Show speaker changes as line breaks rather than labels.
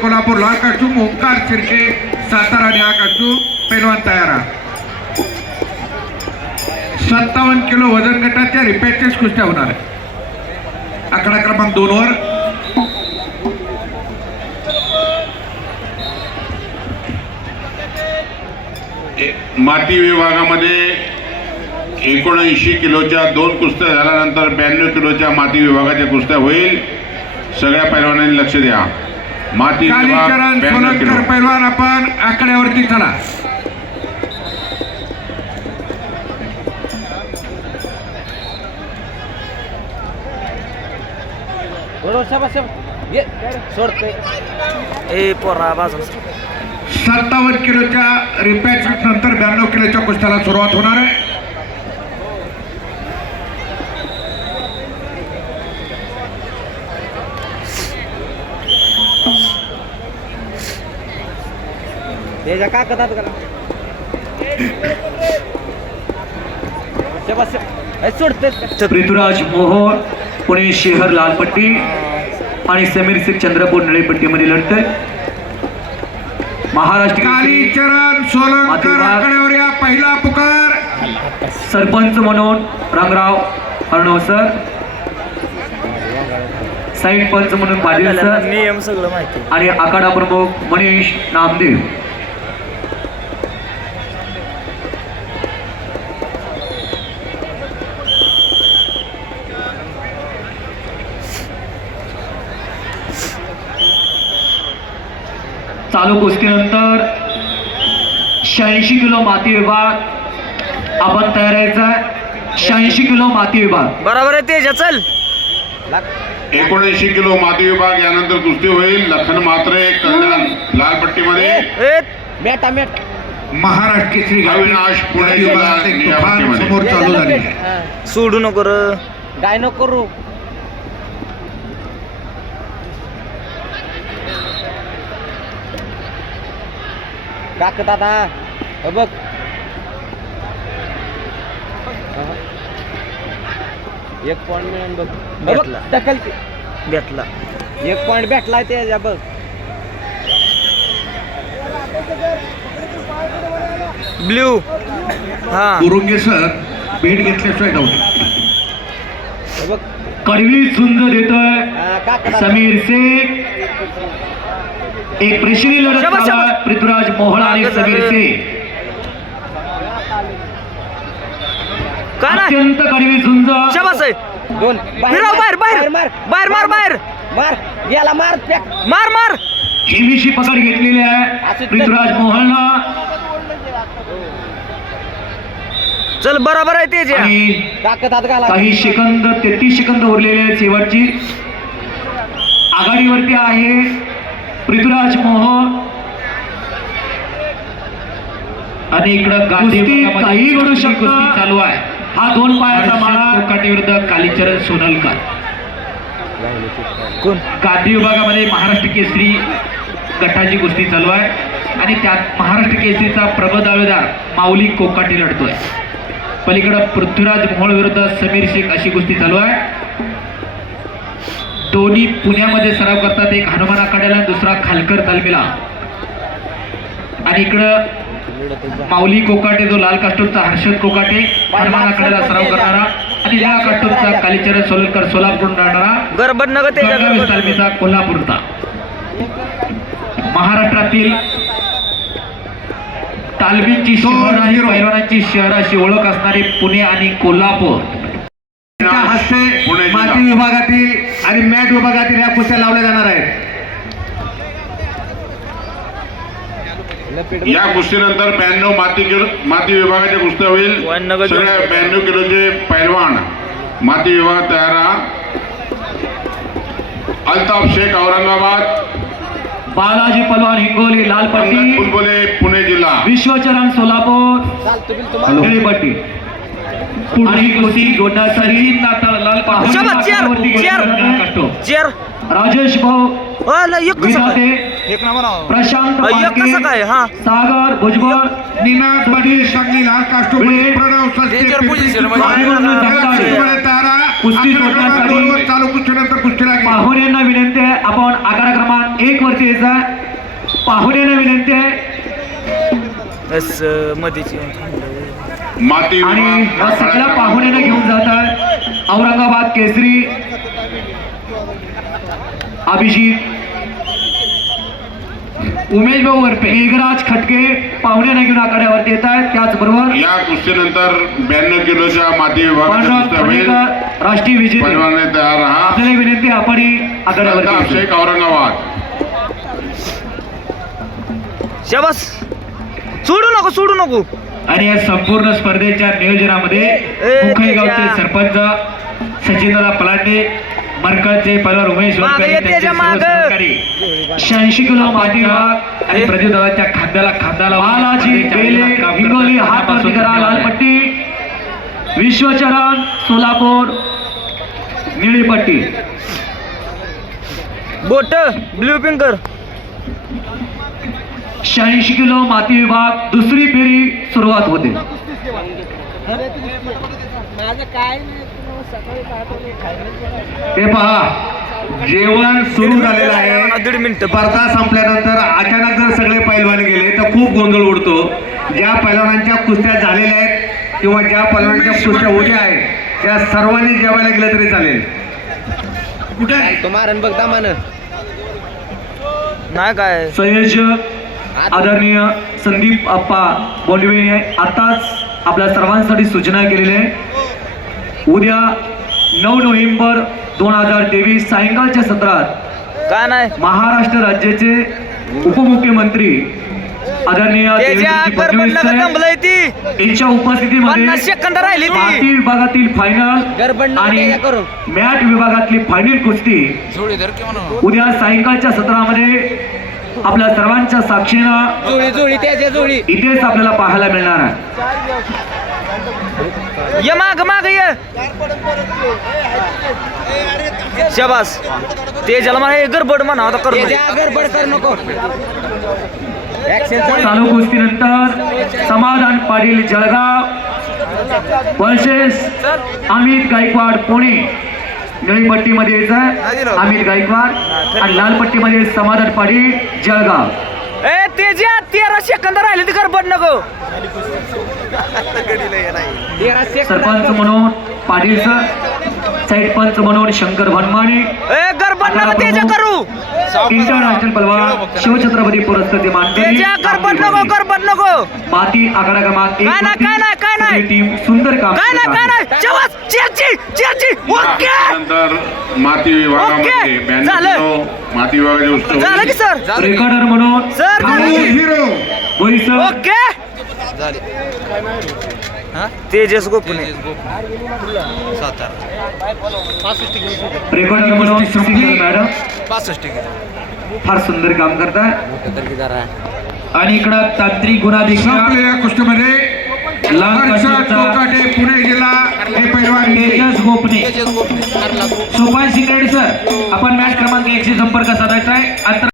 कोल्हापूर लाल कास्टूम ओंकार शिर्के सातारा निळा कास्टूम पैलवान तयार सत्तावन्न किलो वजन गटाच्या रिपॅचेस कुस्त्या होणार आहे आकडा क्रमांक दोन वर.
माती विभागामध्ये एकोणऐंशी किलोच्या दोन कुस्त्या झाल्यानंतर ब्याण्णव किलोच्या माती विभागाच्या कुस्त्या होईल. सगळ्या पैलवानांनी लक्ष द्या.
कालीचरण सोलंकर पैलवान आपण आकड्यावरती चला. सत्तावन्न किलोच्या रिपॅच नंतर ब्याण्णव किलोच्या कुस्त्याला सुरुवात होणार आहे.
करतात का शाबास. ए, सोडते
पृथ्वीराज मोहोळ पुणे शहर लालपट्टी आणि समीर सिंग चंद्रपूर निळेपट्टीमध्ये लढतोय. महाराष्ट्र
कालीचरण सोलंकर या पहिला पुकार.
सरपंच म्हणून रंगराव अर्णव सर. साईड पंच म्हणून पाटील सर.
नियम सगळं माहिती
आणि आखाडा प्रमुख मनीष नामदेव. चालू कुस्तीनंतर शहाऐंशी किलो माती विभाग आपण तयार यायचा शहाऐंशी किलो माती विभाग.
बरोबर आहे तेजा चल
एकोणऐंशी किलो माती विभाग यानंतर कुस्ती होईल. लखन मात्रे कल्याण लाल पट्टीमध्ये.
मेटा मेट.
महाराष्ट्र केसरी
अविनाश पुणे.
समोर चालू झाली आहे.
सोडू नको र. काय नको करू काक दादा बघ. एक पॉइंट मिळून बघ. भेटला. ढकल भेटला. एक पॉइंट भेटला त्याच्या बघ. ब्ल्यू हा.
गुरुंगे सर भेट घेतल्याशिवाय.
हे बघ.
कडवी सुंद देतोय
हा, काक दादा.
समीर शेख एक प्रेक्षणीय लढत. पृथ्वीराज मोहन आणि समीर
नाही?
अत्यंत कडवी झुंज.
शाबास दोन. फिरव बाहेर बाहेर. मार. बाहेर मार बाहेर मार. गेला मार मार मार.
हेमीशी पकड घेतलेली आहे. पृथ्वीराज मोहनला.
चल बरोबर आहे घाला.
काही सेकंद तेहतीस सेकंद उरलेले आहेत शेवटची. आघाडीवरती आहे. पृथ्वीराज मोहन आणि इकडं कुस्ती काही घडू शकतं. चालू आहे. हा दोन पायाचा माळा कोकाटे विरुद्ध कालीचरण सोनलकर.
कोण?
गांधी विभागामध्ये महाराष्ट्र केसरी गटाची कुस्ती चालू आहे. आणि त्यात महाराष्ट्र केसरीचा प्रबळ दावेदार माऊली कोकाटे लढतोय. पलीकडं पृथ्वीराज मोहोळ विरुद्ध समीर शेख अशी कुस्ती चालू आहे. दोन्ही पुण्यामध्ये सराव करतात. एक हनुमान आखाड्याला आणि दुसरा खालकर तालमीला आणि इकडं माऊली कोकाटे जो लाल कास्टूमचा हर्षद कोकाटे हनुमान आखाड्याला सराव करणारा. आणि निळा कास्टूमचा कालीचरण सोलनकर सोलापूर लढणारा
गडबड नग तेजा
गंगावेस
गडबड
तालमीचा कोल्हापूरचा. महाराष्ट्रातील तालमीची शहर आणि पैलवानांची शहर अशी ओळख असणारी पुणे आणि कोल्हापूर.
हस्ते. माती विभागातील आणि मॅट विभागातील या कुस्त्या लावल्या जाणार आहेत.
या कुस्तीनंतर ब्याण्णव माती किलो माती विभागाच्या कुस्त्या होईल. सगळ्या ब्याण्णव किलोचे पैलवान माती विभाग तयार राहा अल्ताफ शेख औरंगाबाद.
बालाजी पलवान हिंगोली लाल
पंकज
पट्टी
बुलबुले पुणे जिल्हा.
विश्वचरण सोलापूर. आणि
चेअर,
राजेश भाऊ
नंबर
प्रशांत?
हा.
सागर भुजबळ
निनाद पाटील सांगली लाल. प्रणव.
कुस्ती सोडण्यासाठी.
चालू कुस्तीनंतर कुस्ती लागेल
पाहुण्यांना विनंती आहे आपण आकडा क्रमांक एक वरती यायचा पाहुण्यांना विनंती आहे
मध्येची
माती
आणि
विभाग
या सगळ्या पाहुण्यांना घेऊन जात आहे. औरंगाबाद केसरी. अभिजित. उमेश भाऊ वरपे. मेघराज खटके पाहुण्यांना घेऊन आखाड्यावरती येत आहेत. त्याचबरोबर
या कुस्तीनंतर ब्याण्णव किलोच्या माती
फणेकर राष्ट्रीय विजेते.
तयार राहा
आपल्याला विनंती आपण यायचं.
शेख औरंगाबाद.
शाबास. सोडू नको सोडू नको.
आणि या संपूर्ण स्पर्धेच्या नियोजनामध्ये मुखईगावचे. सरपंच सचिनदादा पलांडे मरकळचे पलवार उमेश. सहकारी शहाऐंशी किलो माती विभाग आणि प्रदीपदादाच्या खांद्याला खांदा लावून बालाजी स्पर्धेच्या
बेले,
वेळेला काम करतात.
हिंगोली,
हात वरती करा. लालपट्टी विश्वचरण सोलापूर निळीपट्टी
बोट ब्ल्यू पिंकर
शहाऐंशी किलो माती विभाग दुसरी फेरी सुरुवात होते.
हे पहा जेवण सुरू झालेलं आहे.
दीड मिनिट.
स्पर्धा संपल्यानंतर अचानक जर सगळे पैलवान गेले तर खूप गोंधळ उडतो. ज्या पैलवानांच्या कुस्त्या झालेल्या आहेत किंवा ज्या पैलवानांच्या कुस्त्या उद्या आहेत त्या सर्वांनी जेवायला गेलं तरी चालेल.
कुठे आहे?
तो मारण बघ दामान नाही काय?
संयोजक आदरणीय संदीप आप्पा बोंडवे आताच आपल्या सर्वांसाठी सूचना केलेली आहे उद्या नऊ नोव्हेंबर दोन हजार तेवीस सायंकाळच्या सत्रात
काय नाही?
महाराष्ट्र राज्याचे उपमुख्यमंत्री आदरणीय यांच्या उपस्थितीमध्ये विभागातील फायनल आणि. मॅट विभागातली फायनल कुस्ती उद्या सायंकाळच्या सत्रामध्ये आपल्या सर्वांच्या साक्षीनं इथेच आपल्याला पाहायला मिळणार आहे.
ये माग माग ये. शबास. ते ज्याला मला गडबड म्हणा आता कर गडबड कर नको.
चालू कुस्तीनंतर समाधान पाटील जळगाव. वर्सेस अमित गायकवाड पुणे. निळी पट्टीमध्ये यायचं अमित गायकवाड आणि लाल पट्टीमध्ये समाधान पाटील जळगाव.
ए तेजा तेरा सेकंद राहिले ती गडबड नको.
सरपंच म्हणून पाटील सर साईड पंच म्हणून शंकर भनमाने
ए गडबड नको तेजा करू.
इंटरनॅशनल पलवान शिवछत्रपती पुरस्कृती
नको
माती आकडा क्रमांक
काय नाही, काय नाही, काय नाही.
टीम सुंदर काम
काय नाही काय. नाही. शबास चेरची चेरची. ओके.
नंतर माती विभागामध्ये
झालं.
माती विभागाची कुस्ती
झालं की सर?
रेकॉर्डर म्हणून
सर झालं?
Hero
okay. Tejas Gopne.
Madam. फार सुंदर काम करताय. आणि इकडं तांत्रिक गुणाधिक्षा
संपलेल्या कुस्तीमध्ये
लाल
पुणे जिल्हा हे पैलवान.
तेजस गोपने. सोपान सिक्रेट सर आपण मॅच क्रमांक एकशे संपर्क साधायचा आहे. अंतर